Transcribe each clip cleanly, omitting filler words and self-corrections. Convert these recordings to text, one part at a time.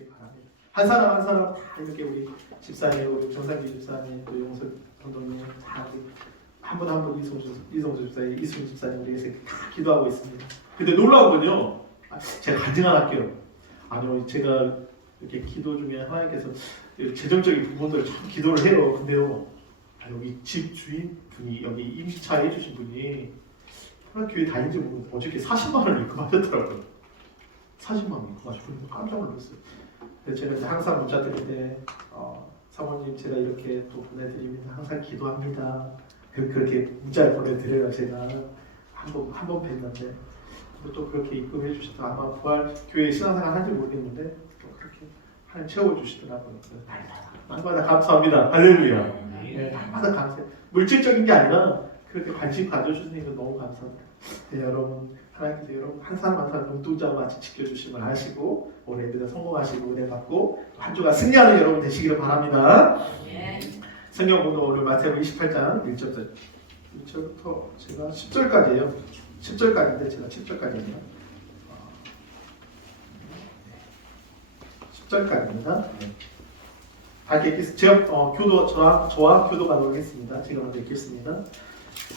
주시기 바랍니다. 한 사람 한 사람 다 이렇게 우리 집사님, 우리 정상기 집사님, 또 용석 감독님 다 한 분 한 분 이성주 집사님, 이순 집사님 우리 다 기도하고 있습니다. 근데 놀라운 건요, 제가 간증 하나 할게요. 아니요, 제가 이렇게 기도 중에 하나님께서 재정적인 부분들을 참 기도를 해요. 근데요, 여기 집 주인 분이 여기 임차해 주신 분이 교회 다니지 모르고 어저께 40만 원을 입금하셨더라고요. 40만 원 입금하셨고 깜짝 놀랐어요. 그래서 제가 이제 항상 문자 드릴 때 사모님 제가 이렇게 또 보내드립니다. 항상 기도합니다. 그렇게 문자를 보내드려요. 제가 한번 뵀는데 또 그렇게 입금해 주셔서 아마 부활 교회 신앙생활 한지 모르겠는데 또 그렇게 하나님 채워주시더라고요. 날마다 감사합니다. 할렐루야. 네, 날마다 감사해요. 물질적인 게 아니라 그렇게 관심 가져주시는 거 너무 감사합니다. 네, 여러분 하나님께서 여러분 한 사람 한 사람 눈동자 같이 지켜주심을 아시고 올해 예배도 성공하시고 은혜 받고 한 주간 승리하는 여러분 되시기를 바랍니다. 성경 본문 오늘 마태복음 28장 1절부터 제가 10절까지예요. 10절까지인데 제가 10절까지입니다. 10절까지입니다. 제가 저와 교도가 나오겠습니다. 제가 먼저 읽겠습니다.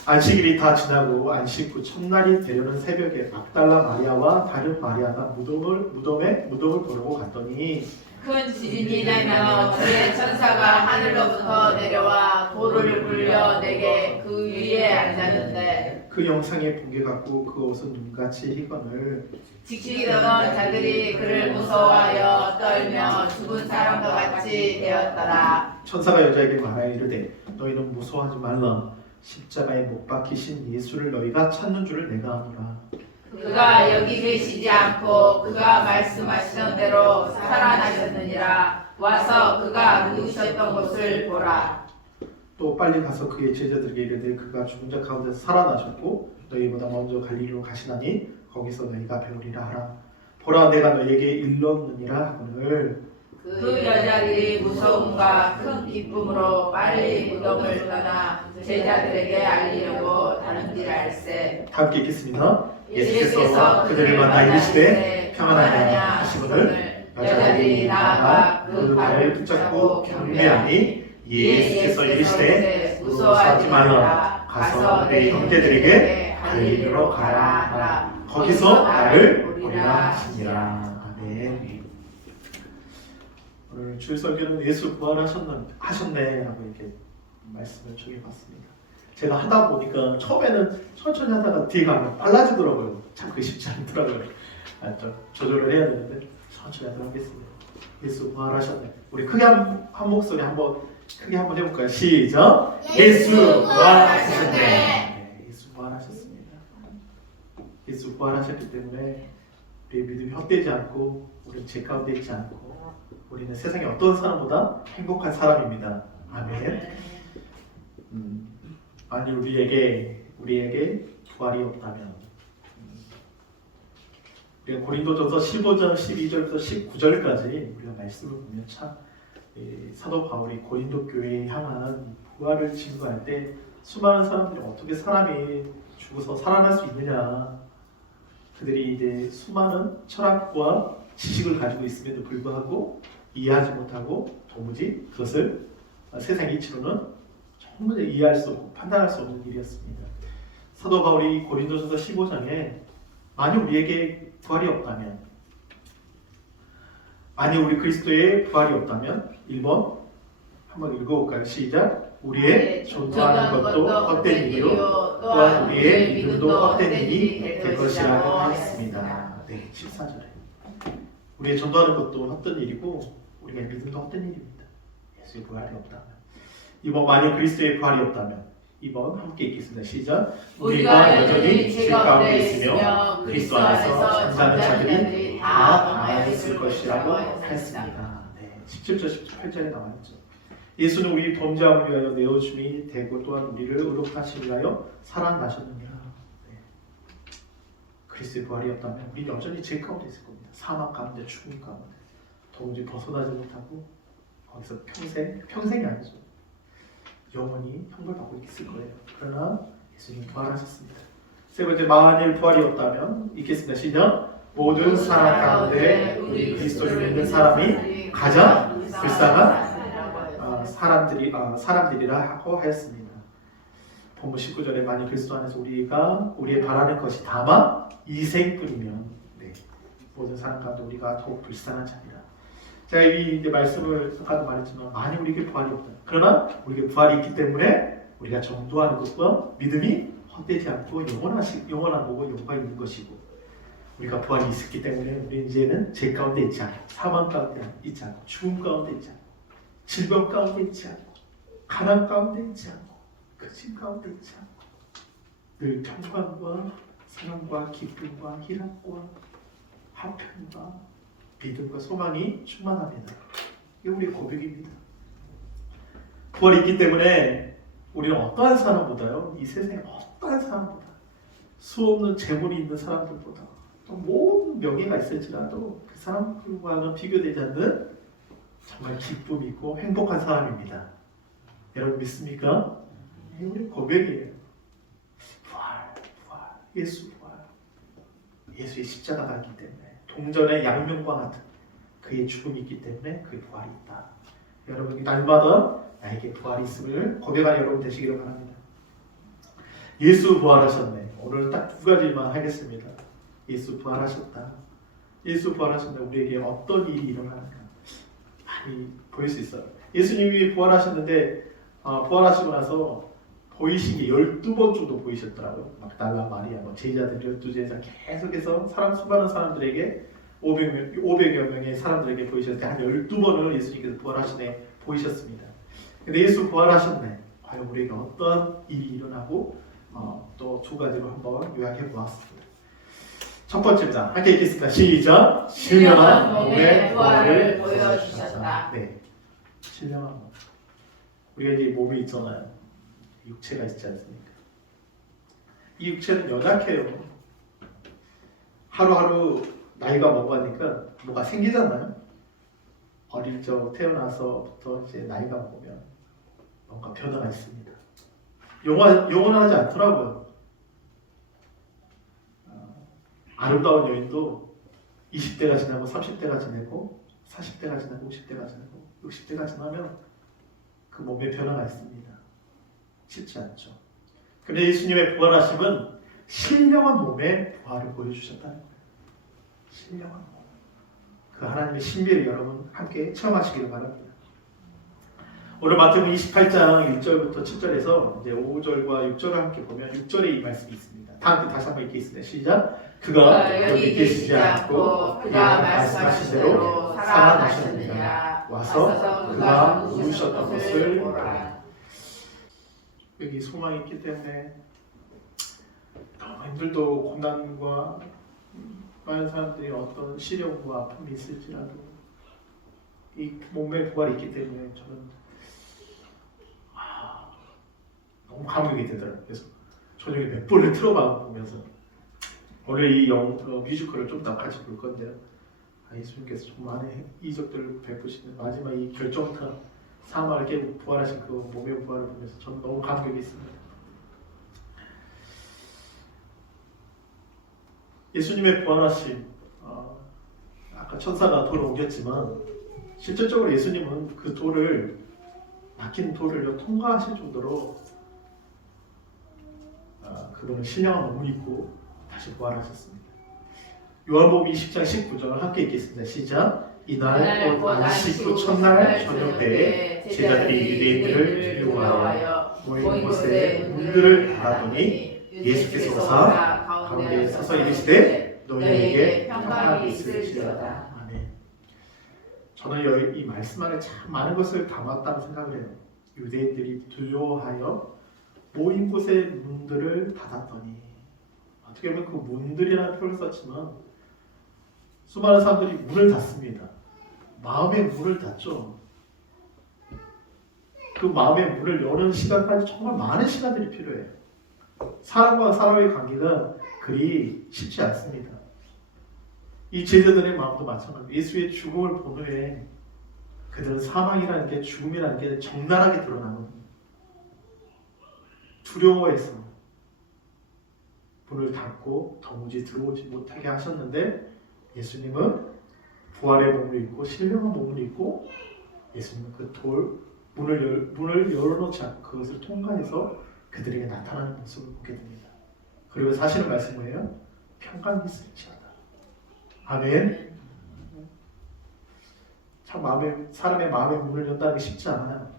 안식일이 다 지나고 안식 후 첫날이 되려는 새벽에 막달라 마리아와 다른 마리아가 무덤을 보려고 갔더니 큰 지진이 나며 주의 천사가 하늘로부터 내려와 돌을 굴려 내게 그 위에 앉았는데 그 영상에 붕괴 같고 그 옷은 눈같이 희건을 지키던 자들이 그를 무서워하여 떨며 죽은 사람과 같이 되었더라. 천사가 여자에게 말하여 이르되 너희는 무서워하지 말라. 십자가에 못 박히신 예수를 너희가 찾는 줄을 내가 아노라. 그가 여기 계시지 않고 그가 말씀하시던 대로 살아나셨느니라. 와서 그가 누우셨던 곳을 보라. 또 빨리 가서 그의 제자들에게 이르되 그가 죽은 자 가운데서 살아나셨고 너희보다 먼저 갈릴리로 가시나니 거기서 너희가 배우리라 하라. 보라 내가 너희에게 일렀느니라 하거늘 그 여자들이 무서움과 큰 기쁨으로 빨리 무덤을 떠나 제자들에게 알리려고 다른 길 알세. 함께 읽겠습니다. 예수께서 그들을 만나 이르시되 평안하냐 하시거늘 여자들이 나아가 그 발을 붙잡고 경배하니 예수께서 이르시되 무서워하지 말라. 가서 내 형제들에게 갈릴리로 가라 하라. 거기서 나를 보리라 하시니라. 아멘. 오늘 주일 설교는 예수 부활하셨네 하고 이렇게 말씀을 적어봤습니다. 제가 하다 보니까 처음에는 천천히 하다가 뒤에 가면 빨라지더라고요. 참 그게 쉽지 않더라고요. 좀 조절을 해야 되는데 천천히 하도록 하겠습니다. 예수 부활하셨네. 우리 크게 한 목소리 크게 한번 해볼까요? 시작! 예수 부활하셨네. 네, 예수 부활하셨습니다. 예수 부활하셨기 때문에 우리의 믿음이 헛되지 않고 우리는 죄 가운데 있지 않고 우리는 세상의 어떤 사람보다 행복한 사람입니다. 아멘. 아니 우리에게 부활이 없다면 우리가 고린도전서 15장 12절부터 19절까지 우리가 말씀을 보면 참 사도 바울이 고린도 교회에 향한 부활을 증거할 때 수많은 사람들이 어떻게 사람이 죽어서 살아날 수 있느냐, 그들이 이제 수많은 철학과 지식을 가지고 있음에도 불구하고 이해하지 못하고 도무지 그것을 세상 이치로는 전부 이해할 수 없고 판단할 수 없는 일이었습니다. 사도 바울이 고린도전서 15장에 만약 우리에게 부활이 없다면, 만약 우리 그리스도의 부활이 없다면 1번 한번 읽어볼까요? 시작! 우리의 전도하는 것도 헛된 일이요 또한 우리의 믿음도 헛된 일이 될 것이라고 했습니다. 네, 14절에 우리의 전도하는 것도 헛된 일이고 우리가 믿음도 헛된 일입니다. 예수의 부활이 없다면. 2번 만약 그리스도의 부활이 없다면. 2번 함께 읽겠습니다. 시작! 우리가 여전히 죄 가운데 있으며 그리스도 안에서 잠자는 자들이 다 망하였을 것이라고 했습니다. 네, 17절 18절에 나와있죠. 예수는 우리 범죄함을 위하여 내어줌이 되고 또한 우리를 의롭다 하시기 위하여 살아나셨느니라. 네. 그리스도의 부활이 없다면 우리 여전히 죄 가운데 있을 겁니다. 사망 가운데, 죽음 가운데 도무지 벗어나지 못하고 거기서 평생이 아니죠. 영원히 형벌받고 있을 거예요. 그러나 예수님 부활하셨습니다. 세 번째, 만일 부활이 없다면 읽겠습니다. 시작! 모든 사람 가운데 우리 그리스도를 믿는 사람이 가장 불쌍한 사람들이라 하고 하였습니다. 본문 19절에 만일 그리스도 안에서 우리의 바라는 것이 다만 이생뿐이면 모든 사람 가운데 우리가 더욱 불쌍한 자니라. 제가 이 말씀을 아까도 말했지만 만일 우리에게 부활이 없다. 그러나 우리에게 부활이 있기 때문에 우리가 전도하는 것과 믿음이 헛되지 않고 영원한 거고 영광이 있는 것이고, 우리가 부활이 있었기 때문에 우리 이제는 죄 가운데 있지 않고 사망 가운데 있지 않고 죽음 가운데 있지 않고 질병 가운데 있지 않고 가난 가운데 있지 않고 그짐 가운데 있지 않고 늘 평강과 사랑과 기쁨과 희락과 화평과 믿음과 소망이 충만합니다. 이게 우리의 고백입니다. 부활이 있기 때문에 우리는 어떠한 사람보다요, 이 세상에 어떠한 사람보다, 수없는 재물이 있는 사람들보다, 또 모든 명예가 있을지라도 그 사람들과는 비교되지 않는 정말 기쁨이 있고 행복한 사람입니다. 여러분 믿습니까? 이게 우리 고백이에요. 부활, 예수 부활. 예수의 십자가가 있기 때문에, 동전의 양면과 같은 그의 죽음이 있기 때문에 그의 부활이 있다. 여러분 날마다 나에게 부활이 있음을 고백하는 여러분 되시기를 바랍니다. 예수 부활하셨네. 오늘 딱 두 가지만 하겠습니다. 예수 부활하셨다. 예수 부활하셨다. 우리에게 어떤 일이 일어나는가 많이 보일 수 있어요. 예수님이 부활하셨는데 부활하시고 나서 보이신 게 12번 정도 보이셨더라고요. 막달라 마리아, 제자들 12제자 계속해서 수많은 사람들에게 500여 명의 사람들에게 보이셨는데 한 12번을 예수님께서 부활하시네 보이셨습니다. 근데 예수 부활하셨네. 과연 우리에게 어떤 일이 일어나고 또 두 가지로 한번 요약해 보았습니다. 첫 번째입니다. 함께 읽겠습니다. 시작. 신령한 몸의 부활을 보여주셨다. 네, 신령한 몸. 우리가 이제 몸이 있잖아요. 육체가 있지 않습니까? 이 육체는 연약해요. 하루하루 나이가 먹으니까 뭐가 생기잖아요. 어릴 적 태어나서부터 이제 나이가 먹으면 뭔가 변화가 있습니다. 영원하지 않더라고요. 아름다운 여인도 20대가 지나고 30대가 지내고 40대가 지나고 50대가 지나고 60대가 지나면 그 몸에 변화가 있습니다. 쉽지 않죠. 그런데 예수님의 부활하심은 신령한 몸의 부활을 보여주셨다는 거예요. 신령한 몸. 그 하나님의 신비를 여러분 함께 체험하시기를 바랍니다. 오늘 마태복음 28장 1절부터 7절에서 이제 5절과 6절을 함께 보면 6절에 이 말씀이 있습니다. 다 함께 다시 한번 읽겠습니다. 시작. 그가 여기 계시지 않고 그가 말씀하신 대로 살아나셨느니라. 와서 그가 누우셨던 것을 보라. 여기 소망이 있기 때문에 너무 힘들도 고난과 많은 사람들이 어떤 시련과 아픔이 있을지라도 이 몸의 부활이 있기 때문에 저는 너무 감격이 되더라고요. 그래서 저녁에 몇 번을 틀어보면서 오늘 이 뮤지컬을 좀 더 같이 볼 건데요. 예수님께서 정말 많은 이적들을 베푸시는 마지막 이 결정타 사망을 깨고 부활하신 그 몸의 부활을 보면서 저는 너무 감격이 있습니다. 예수님의 부활하심, 아까 천사가 돌을 옮겼지만 실질적으로 예수님은 그 막힌 돌을 통과하실 정도로 그분은 신령한 몸을 입고 다시 부활하셨습니다. 요한복음 20장 19절을 함께 읽겠습니다. 시작. 이날 곧 안식 첫날 저녁 때에 제자들이 유대인들을 두려워하여 모인 곳에 문들을 닫았더니 예수께서 오사 가운데 서서 이르시되 너희에게 평강이 있을지어다. 아멘. 저는 이 말씀 안에 참 많은 것을 담았다고 생각을 해요. 유대인들이 두려워하여 모인 곳의 문들을 닫았더니, 어떻게 보면 그 문들이라는 표현을 썼지만 수많은 사람들이 문을 닫습니다. 마음의 문을 닫죠. 그 마음의 문을 여는 시간까지 정말 많은 시간들이 필요해요. 사람과 사람의 관계가 그리 쉽지 않습니다. 이 제자들의 마음도 마찬가지입니다. 예수의 죽음을 본 후에 그들은 사망이라는 게, 죽음이라는 게 적나라하게 드러나거든요. 두려워해서 문을 닫고 도무지 들어오지 못하게 하셨는데 예수님은 부활의 몸을 입고 신령한 몸을 입고 예수님은 그 문을 열어놓지 않고 그것을 통과해서 그들에게 나타나는 모습을 보게 됩니다. 그리고 사실은 말씀 뭐예요? 평강이 있을지어다. 아멘. 참 사람의 마음의 문을 연다는 게 쉽지 않아요.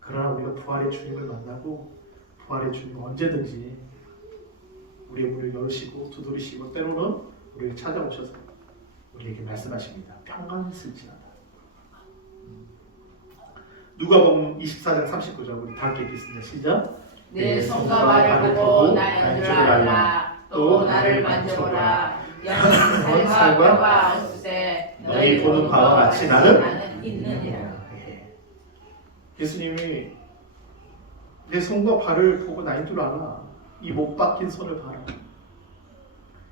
그러나 우리가 부활의 주님을 만나고 부활의 주님은 언제든지 우리의 문을 열으시고 두드리시고 때로는 우리를 찾아오셔서 우리에게 말씀하십니다. 평강이 있을지어다. 누가복음 24장 39절 우리 다 함께 읽겠습니다. 시작. 내 손과 발을 보고 나인 줄 알라. 또 나를 만져보라. 영은 살과 뼈가 없으되 너희 보는 바와 같이 나는 있느니라. 예수님이 내 손과 발을 보고 나인 줄 알아. 이 못 박힌 손을 봐라.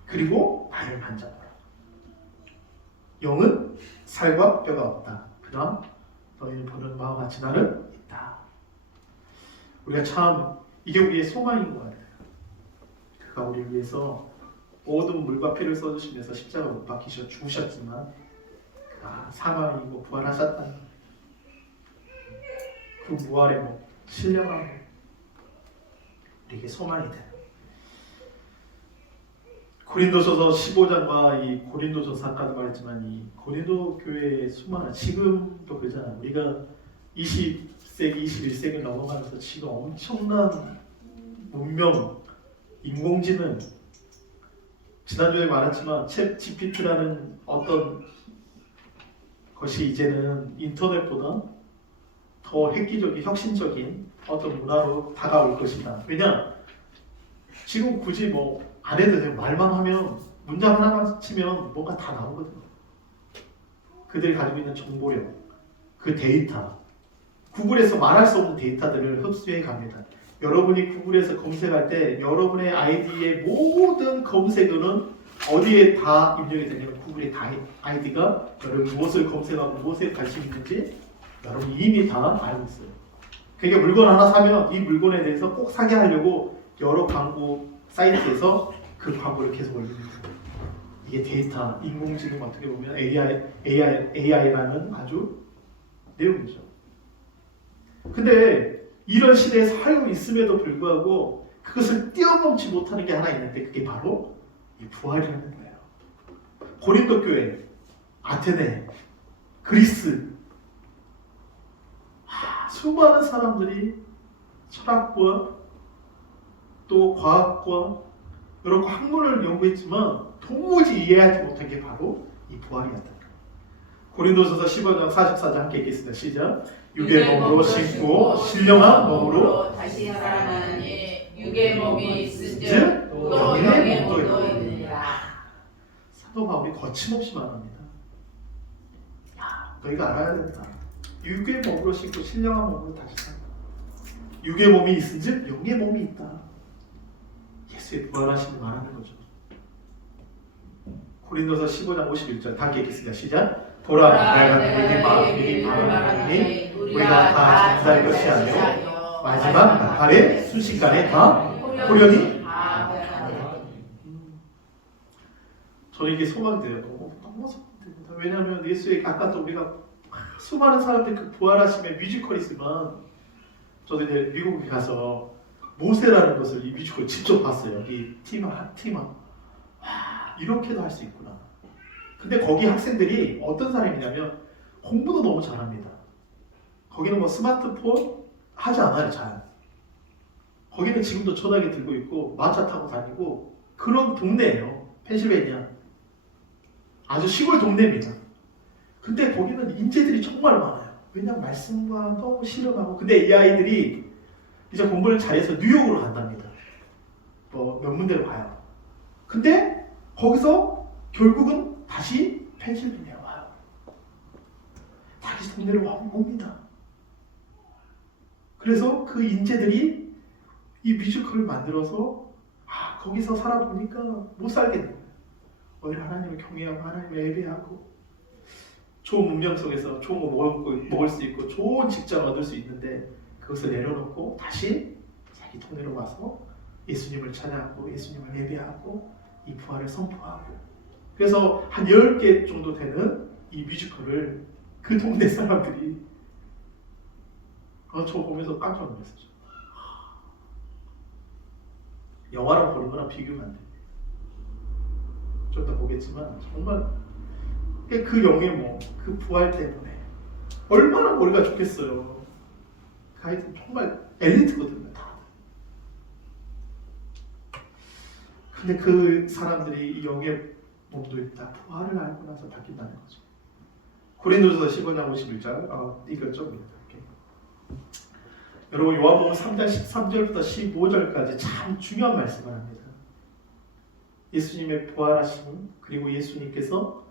그리고 나를 만져보라. 영은 살과 뼈가 없다. 그러나 너희는 보는 바와 같이 나는 있다. 우리가 참 이게 우리의 소망인 것 같아요. 그가 우리를 위해서 모든 물과 피를 써주시면서 십자가 못 박히셔 죽으셨지만 그가 사망이고 부활하셨다는 그 부활의 몸, 신령한 몸 우리에게 소망이 돼요. 고린도서서 15장과 이 고린도전서 아까도 말했지만 이 고린도 교회의 수많은 지금도 그러잖아요. 우리가 20세기, 21세기 넘어가면서 지금 엄청난 문명, 인공지능 지난주에 말했지만 챗 GPT라는 어떤 것이 이제는 인터넷보다 더 획기적인, 혁신적인 어떤 문화로 다가올 것이다. 왜냐? 지금 굳이 뭐 안 해도 돼요. 말만 하면 문장 하나만 치면 뭔가 다 나오거든요. 그들이 가지고 있는 정보력, 그 데이터, 구글에서 말할 수 없는 데이터들을 흡수해 갑니다. 여러분이 구글에서 검색할 때 여러분의 아이디의 모든 검색어는 어디에 다 입력이 되냐면 구글의 아이디가 여러분 무엇을 검색하고 무엇에 관심 있는지 여러분이 이미 다 알고 있어요. 그러니까 물건 하나 사면 이 물건에 대해서 꼭 사게 하려고 여러 광고 사이트에서 그 광고를 계속 올립니다. 이게 데이터, 인공지능 어떻게 보면 AI라는 아주 내용이죠. 근데 이런 시대에 살고 있음에도 불구하고 그것을 뛰어넘지 못하는 게 하나 있는데 그게 바로 이 부활이라는 거예요. 고린도 교회, 아테네, 그리스 수많은 사람들이 철학과 또 과학과 여러 학문을 연구했지만 도무지 이해하지 못한 게 바로 이 부활이었다. 고린도서서 15장 44장 함께 읽겠습니다. 시작. 육의 몸으로 신고 신령한 몸으로 다시 살아나니 육의 몸이 있은즉 즉 또 영의 영의 몸도 몸도 있느니라. 있느니라. 사도 바울이 거침없이 말합니다. 너희가 알아야 된다. 육의 몸으로 신고 신령한 몸으로 다시 산다. 육의 몸이 있은즉 영의 몸이 있다. 예수의 부활하심을 말하는 거죠. 고린도서 15장 51절 다 읽겠습니다. 시작. 보라 내가 너희에게 마음이 말하노니 우리가 다 전사할 것이 아니요 마지막 나팔의 순식간에 다 호련히. 저는 이게 소망돼요. 너무 소망됩니다. 왜냐하면 예수의 아까도 우리가 수많은 사람들이 그 부활하심의 뮤지컬이 있지만 저도 이제 미국에 가서 모세라는 것을 이 뮤지컬 직접 봤어요. 이 팀아 이렇게도 할 수 있구나. 근데 거기 학생들이 어떤 사람이냐면 공부도 너무 잘합니다. 거기는 뭐 스마트폰 하지 않아요. 잘. 거기는 지금도 전화기 들고 있고 마차 타고 다니고 그런 동네예요. 펜실베니아. 아주 시골 동네입니다. 근데 거기는 인재들이 정말 많아요. 왜냐면 말씀과 너무 실험하고. 근데 이 아이들이 이제 공부를 잘해서 뉴욕으로 간답니다. 뭐 몇 문대로 가요. 근데 거기서 결국은 다시 펜실베니아로 와요. 다시 동네로 옵니다. 그래서 그 인재들이 이 뮤지컬을 만들어서 거기서 살아보니까 못 살겠는 거예요. 오늘 하나님을 경외하고 하나님을 예배하고 좋은 문명 속에서 좋은 거 먹을 수 있고 좋은 직장 얻을 수 있는데 그것을 내려놓고 다시 자기 동네로 와서 예수님을 찬양하고 예수님을 예배하고 이 부활을 선포하고 그래서 한 10개 정도 되는 이 뮤지컬을 그 동네 사람들이 저 보면서 깜짝 놀랐어요. 영화랑 보는 거랑 비교가 안 돼. 좀 더 보겠지만 정말 그 영의 몸, 그 부활 때문에 얼마나 머리가 좋겠어요. 하여튼 정말 엘리트거든요, 다. 근데 그 사람들이 이 영의 몸도 있다, 부활을 알고 나서 바뀐다는 거죠. 고린도서 15장 51절 이겼죠? 여러분 요한복음 3장 13절부터 15절까지 참 중요한 말씀을 합니다. 예수님의 부활하심, 그리고 예수님께서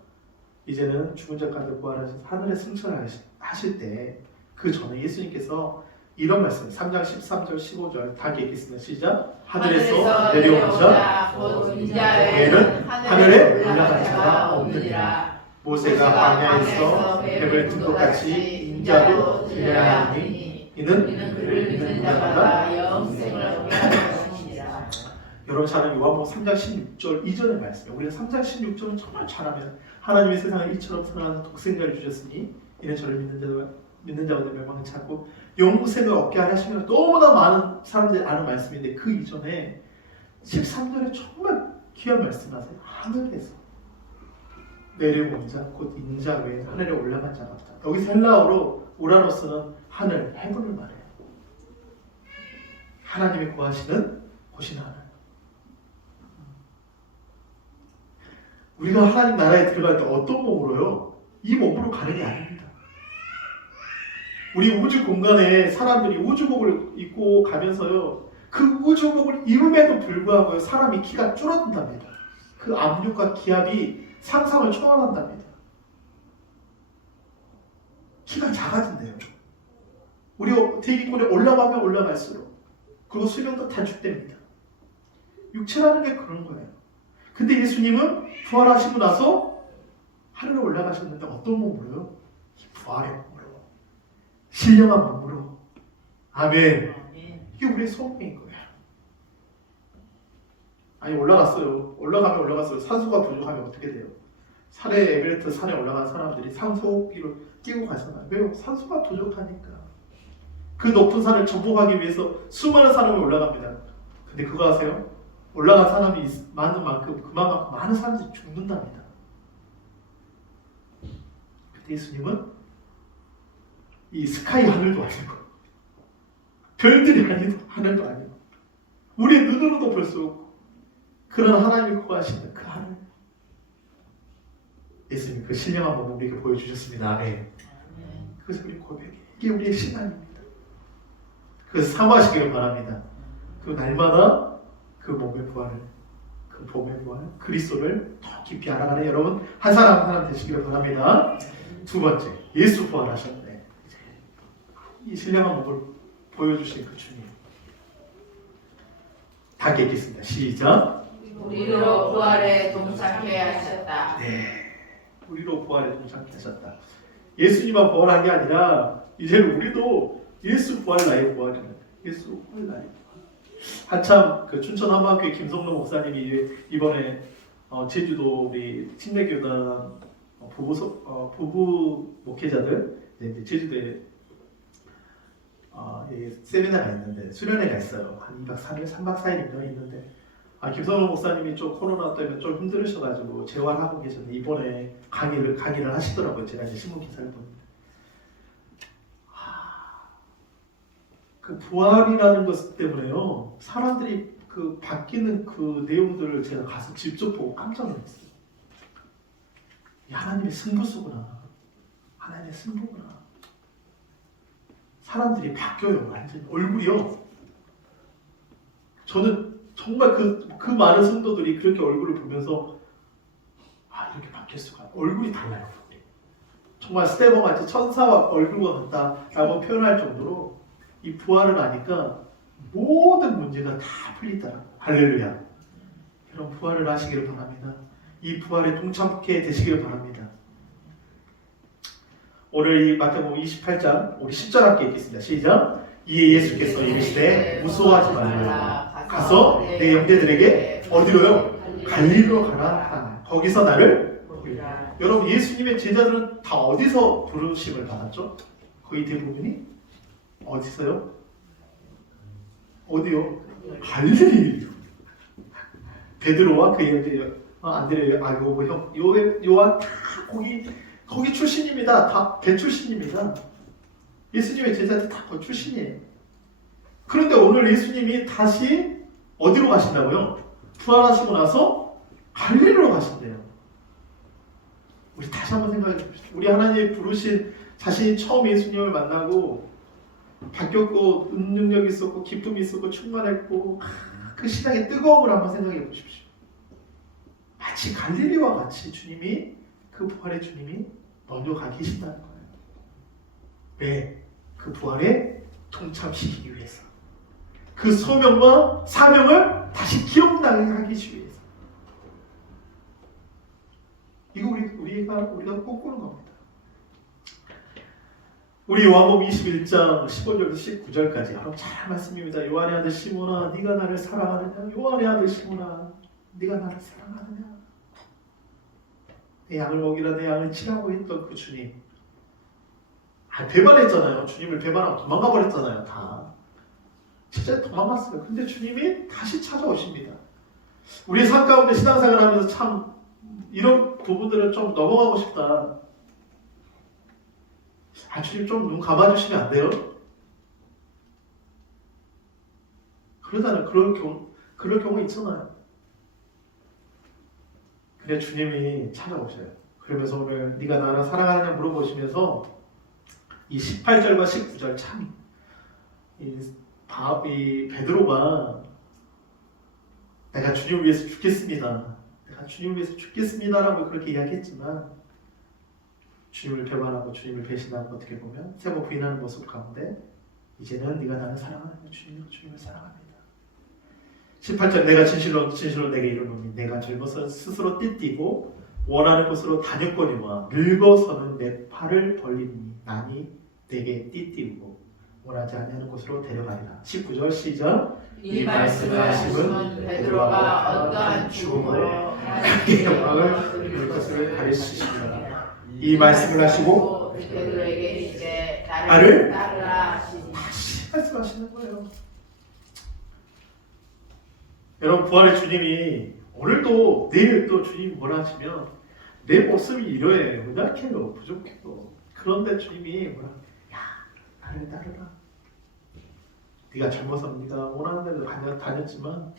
이제는 죽은 자 가운데 부활하셔서 하늘에 승천하실 때 그 전에 예수님께서 이런 말씀 3장 13절 15절 다 읽겠습니다. 시작. 하늘에서 내려온 자 곧 인자에는 하늘에 올라간 자가 없느니라. 모세가 광야에서 뱀을 든 것 같이 인자도 들려야 하니 이는 그를 믿는 자마다 영생을 얻게 하는 것이니라. 여러분 잘 요한복음 3장 16절 이전의 말씀이에요. 우리가 3장 16절은 정말 잘하면 하나님의 세상을 이처럼 사랑하는 독생자를 주셨으니 이는 저를 믿는 자보다 멸망을 찾고 영생을 얻게 하시면 너무나 많은 사람들이 아는 말씀인데 그 이전에 13절에 정말 귀한 말씀하세요. 하늘에서 내려온 자 곧 인자 외에 하늘에 올라간 자가 없다. 여기서 헬라어로 우라노스는 하늘, 해분을 말해요. 하나님이 구하시는 곳이나 하늘. 우리가 하나님 나라에 들어갈 때 어떤 몸으로요? 이 몸으로 가는 게 아닙니다. 우리 우주 공간에 사람들이 우주복을 입고 가면서요, 그 우주복을 입음에도 불구하고 사람이 키가 줄어든답니다. 그 압력과 기압이 상상을 초월한답니다. 키가 작아진대요. 우리 대기권에 올라가면 올라갈수록, 그리고 수명도 단축됩니다. 육체라는 게 그런 거예요. 근데 예수님은 부활하시고 나서 하늘에 올라가셨는데 어떤 몸으로요? 부활의 몸으로, 신령한 몸으로. 아멘. 이게 우리의 소원인 거예요. 아니 올라갔어요. 올라가면 올라갔어요. 산소가 부족하면 어떻게 돼요? 산에 에베레스트 산에 올라간 사람들이 산소호흡기를 끼고 가잖아요. 왜요? 산소가 부족하니까. 그 높은 산을 정복하기 위해서 수많은 사람이 올라갑니다. 근데 그거 아세요? 올라간 사람이 많은 만큼 그만큼 많은 사람들이 죽는답니다. 근데 예수님은 이 스카이 하늘도 아니고 별들이 아니고 하늘도 아니고 우리의 눈으로도 볼 수 없고 그런 하나님이 구하시는 그 하늘, 예수님 그 신령한 몸을 우리에게 보여주셨습니다. 아멘. 그래서 우리 고백이 이게 우리의 신앙입니다. 그래서 사모하시기를 바랍니다. 그 날마다 그 몸의 부활을, 그 몸의 부활, 그리스도를 더 깊이 알아가는 여러분 한 사람 한 사람 되시기를 바랍니다. 두 번째, 예수 부활하셨네. 이 신령한 몸을 보여주신 그 주님. 다 읽겠습니다. 시작. 우리로 부활에 동참케 하셨다. 네, 우리로 부활에 동참케 하셨다. 예수님만 부활한 게 아니라 이제는 우리도 예수 부활 나의 부활이네. 예수 부활 나의 부활. 한참 그 춘천 한마교회 김성로 목사님이 이번에 제주도 우리 침례교단 부부 목회자들 이제 제주도에 세미나가 있는데 수련회가 있어요. 한 2박 3일, 3박 4일인가 있는데 김성로 목사님이 좀 코로나 때문에 좀 힘들으셔가지고 재활하고 계셨는데 이번에 강의를 하시더라고요. 제가 이제 신문 기사를 보는데 그 부활이라는 것 때문에요 사람들이 그 바뀌는 그 내용들을 제가 가서 직접 보고 깜짝 놀랐어요. 하나님의 승부수구나, 하나님의 승부구나. 사람들이 바뀌어요. 완전히 얼굴이요. 저는 정말 그 많은 성도들이 그렇게 얼굴을 보면서 이렇게 바뀔 수가, 얼굴이 달라요. 정말 스테반 같이 천사와 얼굴과 같다라고 표현할 정도로 이 부활을 하니까 모든 문제가 다 풀리더라고요. 할렐루야. 여러분 부활을 하시기를 바랍니다. 이 부활에 동참케 되시기를 바랍니다. 오늘 이 마태복음 28장 우리 10절 함께 읽겠습니다. 시작. 이에 예수께서 이르시되 무서워하지 말라. 가서 내 형제들에게 어디로요? 갈릴리로 가라 하나. 거기서 나를 보리라. 여러분 예수님의 제자들은 다 어디서 부르심을 받았죠? 거의 대부분이 어디서요? 어디요? 갈릴리. 베드로와 그의 형제 안드레, 야고보, 형 요한 다 거기 출신입니다. 다 배 출신입니다. 예수님의 제자들 다 그 출신이에요. 그런데 오늘 예수님이 다시 어디로 가신다고요? 부활하시고 나서 갈릴리로 가신대요. 우리 다시 한번 생각해 봅시다. 우리 하나님이 부르신 자신이 처음 예수님을 만나고 바뀌었고 능력이 있었고 기쁨이 있었고 충만했고 그 신앙의 뜨거움을 한번 생각해 보십시오. 마치 갈릴리와 같이 주님이 그 부활의 주님이 먼저 가 계신다는 거예요. 왜? 그 부활에 동참시키기 위해서. 그 소명과 사명을 다시 기억나게 하기 위해서. 이거 우리가 꿈꾸는 겁니다. 우리 요한복음 21장 15절부터 19절까지 여러분 잘 말씀입니다. 요한의 아들 시몬아 네가 나를 사랑하느냐? 요한의 아들 시몬아 네가 나를 사랑하느냐? 내 양을 먹이라 내 양을 치라고 했던 그 주님. 배반했잖아요. 주님을 배반하고 도망가 버렸잖아요. 다. 진짜 도망갔어요. 근데 주님이 다시 찾아오십니다. 우리의 삶 가운데 신앙생활 하면서 참 이런 부분들은 좀 넘어가고 싶다. 주님 좀 눈 감아주시면 안 돼요? 그러잖아요. 그럴 경우 있잖아요. 근데 주님이 찾아오셔요. 그러면서 오늘 네가 나를 사랑하느냐 물어보시면서 이 18절과 19절 참 이 베드로가 내가 주님을 위해서 죽겠습니다. 내가 주님을 위해서 죽겠습니다라고 그렇게 이야기했지만 주님을 배반하고 주님을 배신하고 어떻게 보면 세 번 부인하는 모습 가운데 이제는 네가 나를 사랑하느냐 주님을 사랑합니다. 18절 내가 진실로 내게 이르노니 내가 젊어서 스스로 띠띠고 원하는 곳으로 다녔거니와 늙어서는 내 팔을 벌리니 나니 내게 띠띠고 원하지 아니하는 곳으로 데려가리라. 19절 시작. 이 말씀을 하시면 베드로가 어떠한 죽음으로 하나님의 영광을 이룰 것을 가르치십니다. 이 말씀을 하시고 베드로에게 이제 나를 따르라 하시니 다시 말씀하시는 거예요. 여러분 부활의 주님이 오늘도 내일 또 주님이 뭐라 하시면 내 모습이 이러해 연약해요 부족해요. 그런데 주님이 뭐라 야 나를 따르라. 네가 젊어서 네가 원하는 데로 다녔지만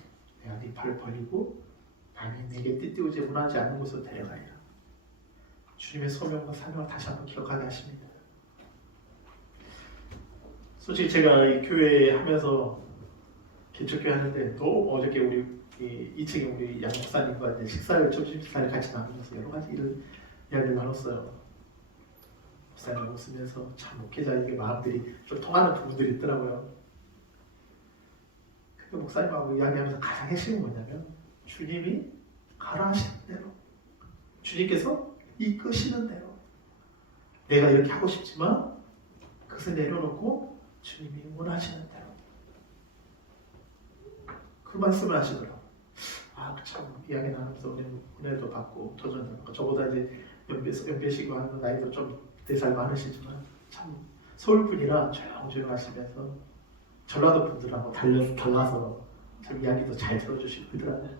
내가 네 팔을 벌리고 나는 내게 띠띠우지 원하지 않는 곳으로 데려가리라. 주님의 소명과 사명을 다시 한번 기억하게 하십니다. 솔직히 제가 이 교회 하면서 개척교회 하는데 또 어저께 우리 2층에 우리 양 목사님과 이제 점심 식사를 같이 나누면서 여러 가지 이런 이야기를 나눴어요. 목사님 웃으면서 참 목회자에게 마음들이 좀 통하는 부분들이 있더라고요. 근데 목사님하고 이야기하면서 가장 핵심은 뭐냐면 주님이 가라 하시는 대로 주님께서 이끄시는 대로 내가 이렇게 하고 싶지만 그것을 내려놓고 주님이 원하시는 대로 그 말씀을 하시더라고요. 참 이야기 나누면서 은혜도 받고 도전도 받고 저보다 이제 연배시고 하는 나이도 좀 4살 많으시지만 참 서울분이라 조용조용하시면서 전라도 분들하고 달라서 참 이야기도 잘 들어주시고 그러더라고요.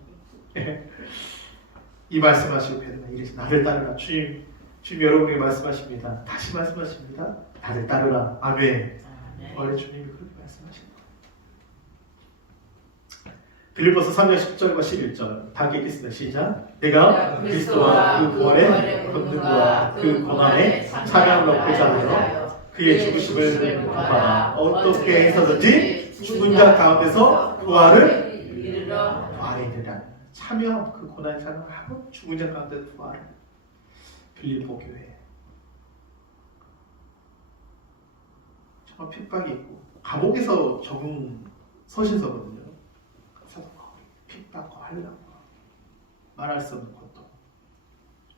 이 말씀하시고 베드로가 이르시 나를 따르라. 주님 여러분에게 말씀하십니다. 다시 말씀하십니다. 나를 따르라. 아멘. 원래 주님이 그렇게 말씀하십니다. 빌립보서 3장 10절과 11절 다 읽겠습니다. 시작. 내가 그리스도와 그 부활의 권능과 그 고난의 사명을 얻고자 하여 그의 죽으심을 공부하라. 어떻게 해서든지 죽은 자 가운데서 부활을 이르리라. 참여하고 그 고난의 사명을 하고 죽은 자 가운데 부활을. 빌립보 교회 정말 핍박이 있고 감옥에서 적응 서신서거든요. 핍박과 환난과 말할 수 없는 고통.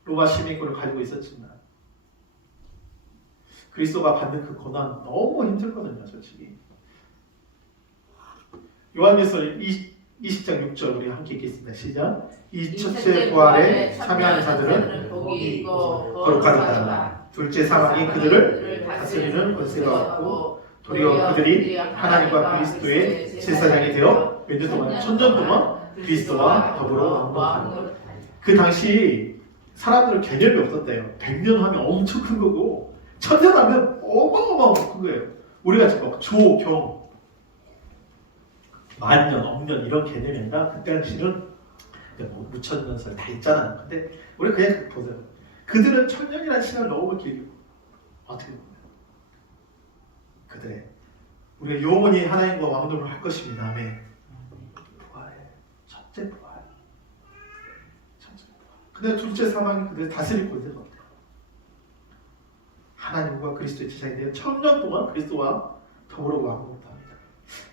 로마 시민권을 가지고 있었지만 그리스도가 받는 그 고난 너무 힘들거든요. 솔직히 요한일서 20장 6절 우리 함께 읽겠습니다. 시작. 이 첫째 부활에 참여하는 자들은 복이 있고 거룩하다. 둘째 사망이 그들을 다스리는 권세가 없고 도리어 그들이 하나님과 그리스도의 제사장이 되어 몇 년 동안 1000년 동안 그리스도와 더불어 왕노하다. 그 당시 사람들은 개념이 없었대요. 100년 하면 엄청 큰 거고 1000년 하면 어마어마한 큰 거예요. 우리가 지금 막 조, 경, 만년, 억년 이런 개념이 아니라 그때 당시는 뭐 무천년설 다 있잖아요. 근데 우리 그냥 보세요. 그들은 1000년이라는 시간을 너무 길게 어떻게 보면 그들의 우리가 영원히 하나님과 왕노를 할 것입니다. 아멘. 부활의 첫째 부활. 근데 둘째 사망이 그들 다스릴 권세가 없대요. 하나님과 그리스도의 제사장이 되어 1000년 동안 그리스도와 더불어 왕노합니다.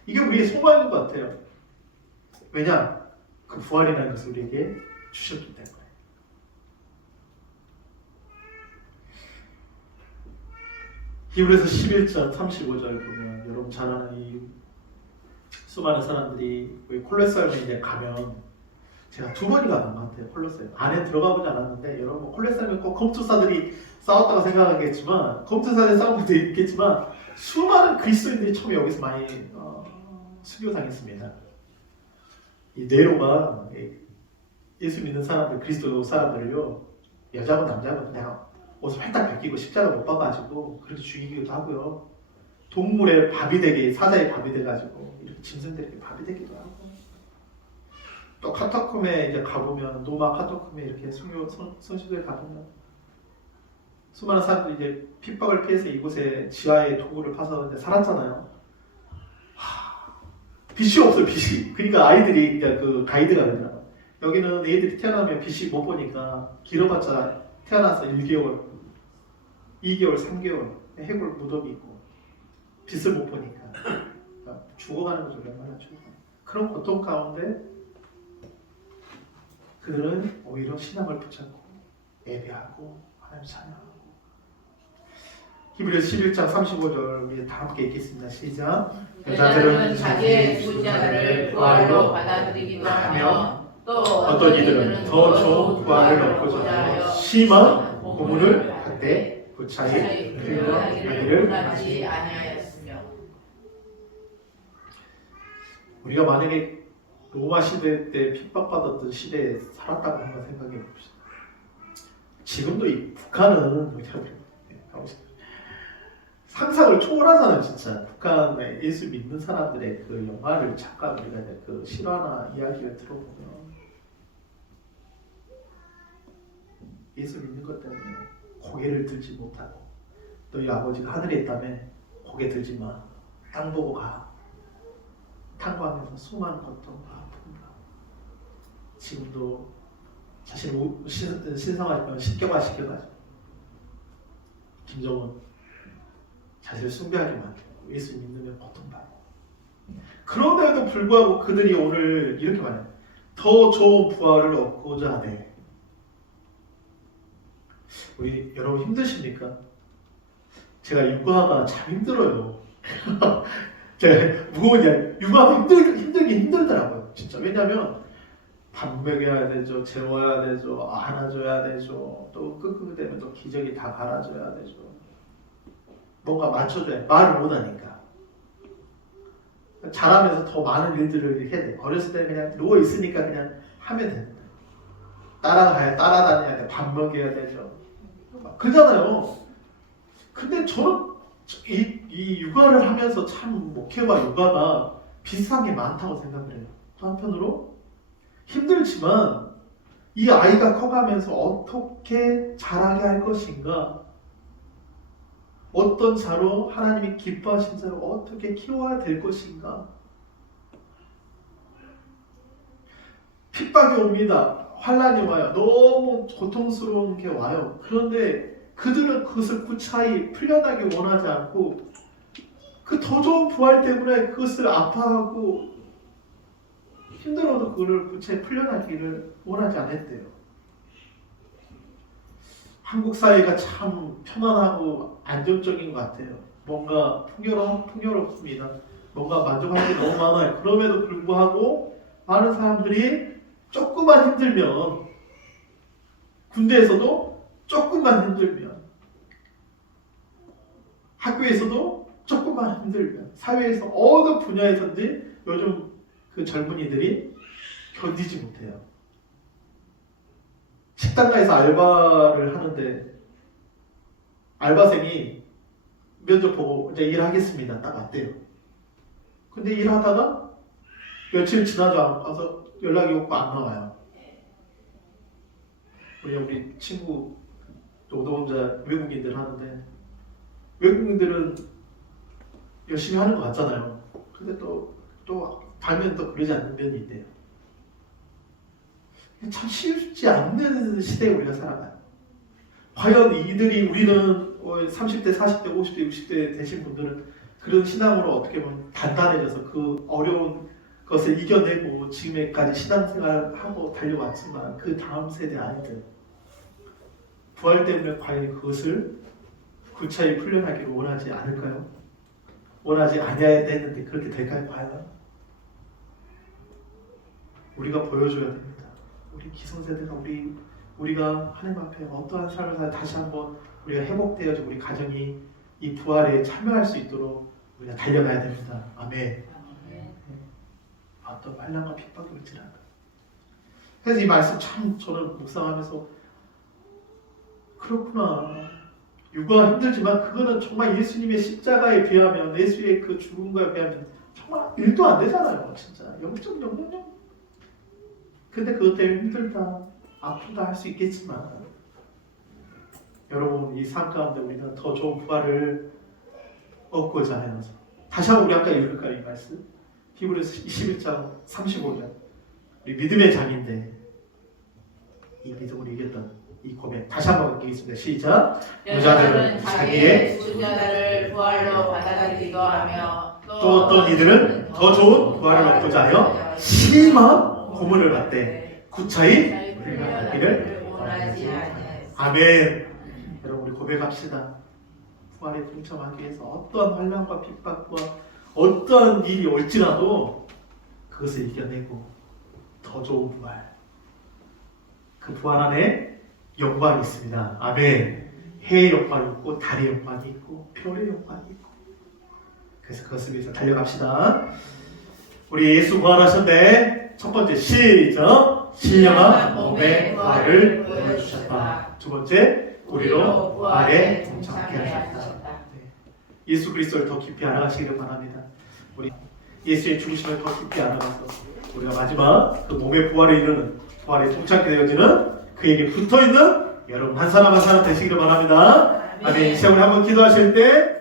이게 우리의 소망인 것 같아요. 왜냐? 그 부활이라는 것을 우리에게 주셨기 때문에. 히브리서 11장 35절 보면 여러분 잘 아는 이 수많은 사람들이 콜로새움에 이제 가면 제가 2번이나 간 것 같아요. 콜로새움 안에 들어가 보지 않았는데 여러분 뭐 콜로새움에 꼭 검투사들이 싸웠다고 생각하겠지만 검투사들이 싸운 것도 있겠지만 수많은 그리스도인들이 처음에 여기서 많이 수교당했습니다. 이 네로가 예수 믿는 사람들 그리스도 사람들을요 여자고 남자고 그냥 옷을 활딱 벗기고 십자가 못 박아가지고 그렇게 죽이기도 하고요. 동물의 밥이 되게 사자의 밥이 돼가지고 이렇게 짐승들에게 밥이 되기도 하고 또 카타콤에 이제 가보면 노마 카타콤에 이렇게 선수들 가보면 수많은 사람들이 이제 핍박을 피해서 이곳에 지하에 도구를 파서 이제 살았잖아요. 빛이 없어요. 빛이. 그러니까 아이들이 이제 그 가이드가 되더라고요. 여기는 애들이 태어나면 빛이 못 보니까 길어봤자 태어나서 1개월, 2개월, 3개월 해골 무덤이 있고 빛을 못 보니까 그러니까 죽어가는 거죠. 얼마나 죽어가는 그런 고통 가운데 그들은 오히려 신앙을 붙잡고 예배하고 하나님 찬양하고 히브리서 11장 35절 우리 다 함께 읽겠습니다. 시작. 여자들은 자기의 죽은 자들을 부활로 받아들이기도 하며 또 어떤 이들은 더 좋은 부활을 얻고자 하여 심한 고문을 받되 구차히 흘러가기를 원하지 아니하였으며. 우리가 만약에 로마 시대 때 핍박받았던 시대에 살았다고 한번 생각해 봅시다. 지금도 이 북한은 상상을 초월하잖아요. 진짜 북한의 예수 믿는 사람들의 그 영화를 잠깐 우리가 그 실화나 이야기를 들어보면 예수 믿는 것 때문에 고개를 들지 못하고 너희 아버지가 하늘에 있다며 고개 들지 마. 땅 보고 가. 탄광에서 수많은 고통과 아픔과 지금도 자신을 신성하지만 시켜가지고 김정은 자신을 숭배하게 만들고 예수 믿으면 고통받고 그런데도 불구하고 그들이 오늘 이렇게 말해요. 더 좋은 부활을 얻고자 하네. 우리 여러분 힘드십니까? 제가 육아가 참 힘들어요. 제가 무거운 이야기 육아가 힘들긴 힘들더라고요. 진짜. 왜냐면 밥 먹여야 되죠. 재워야 되죠. 안아줘야 되죠. 또 끄끄 되면 또 기저귀 다 갈아줘야 되죠. 뭔가 맞춰줘야 말을 못하니까 자라면서 더 많은 일들을 해야 돼. 어렸을 때 그냥 누워 있으니까 그냥 하면 됩니다. 따라다녀야 돼. 밥 먹여야 되죠. 그러잖아요. 근데 저는 이 육아를 하면서 참 목회와 육아가 비슷한 게 많다고 생각을 해요. 또 한편으로 힘들지만 이 아이가 커가면서 어떻게 자라게 할 것인가, 어떤 자로 하나님이 기뻐하신 자로 어떻게 키워야 될 것인가. 핍박이 옵니다. 환란이 와요. 너무 고통스러운 게 와요. 그런데 그들은 그것을 구차히 풀려나기 원하지 않고 그 더 좋은 부활 때문에 그것을 아파하고 힘들어도 그걸 구차히 풀려나기를 원하지 않았대요. 한국 사회가 참 편안하고 안정적인 것 같아요. 뭔가 풍요롭습니다. 뭔가 만족할 게 너무 많아요. 그럼에도 불구하고 많은 사람들이 조금만 힘들면, 군대에서도 조금만 힘들면, 학교에서도 조금만 힘들면, 사회에서 어느 분야에서든지 요즘 그 젊은이들이 견디지 못해요. 식당가에서 알바를 하는데 알바생이 면접 보고 이제 일하겠습니다. 딱 왔대요. 근데 일하다가 며칠 지나지 않아서 연락이 오고 안 나와요. 우리 친구 노동자 외국인들 하는데 외국인들은 열심히 하는 것 같잖아요. 근데 또 달면 또 그러지 않는 면이 있대요. 참 쉽지 않는 시대에 우리가 살아가요. 과연 이들이 우리는 30대, 40대, 50대, 60대 되신 분들은 그런 신앙으로 어떻게 보면 단단해져서 그 어려운 것을 이겨내고 지금까지 신앙생활하고 달려왔지만 그 다음 세대 아이들 부활 때문에 과연 그것을 구차히 풀려나기를 원하지 않을까요? 원하지 아니해야 되는데 그렇게 될까요? 과연? 우리가 보여줘야 됩니다. 우리 기성세대가 우리가 하나님 앞에 어떠한 삶을 살아 다시 한번 우리가 회복되어지고 우리 가정이 이 부활에 참여할 수 있도록 우리가 달려가야 됩니다. 아멘. 어떤 환난과 핍박이 올지라도. 그래서 이 말씀 참 저는 묵상하면서 그렇구나. 육아가 힘들지만 그거는 정말 예수님의 십자가에 비하면 예수의 그 죽음과에 비하면 정말 일도 안 되잖아요. 진짜 0.000. 근데 그것 때문에 힘들다, 아프다 할 수 있겠지만 여러분 이 삶 가운데 우리가 더 좋은 부활을 얻고자 해요. 다시 한번 우리 아까 읽을까요? 이 말씀? 히브리서 21장 35절 우리 믿음의 장인데 이 믿음으로 이겼던 이 고백 다시 한번 읽겠습니다. 시작. 여자들은 자기의 주자를 부활로 받아들이기도 하며 또 어떤 이들은 더 좋은 부활을 얻고자 하여 심한 고문을 받되 구차히 우리가 받기를 원하지 아니하였으니. 아멘. 여러분 우리 고백합시다. 부활에 동참하기 위해서 어떤 환난과 핍박과 어떤 일이 올지라도 그것을 이겨내고 더 좋은 부활, 그 부활 안에 영광이 있습니다. 아멘. 해의 영광이 있고 달의 영광이 있고 별의 영광이 있고 그래서 그것을 위해서 달려갑시다. 우리 예수 부활하셨네. 첫 번째 시작. 신령한 몸의 부활을 보여주셨다. 두 번째 우리로 부활에 동참하게 하셨다. 네. 예수 그리스도를 더 깊이 알아가시기를 바랍니다. 우리 예수의 중심을 더 깊이 알아가서 우리가 마지막 그 몸의 부활에 이르는 부활에 동참하게 되어지는 그에게 붙어있는 여러분 한 사람 한 사람 되시기를 바랍니다. 아멘. 시험을 한번 기도하실 때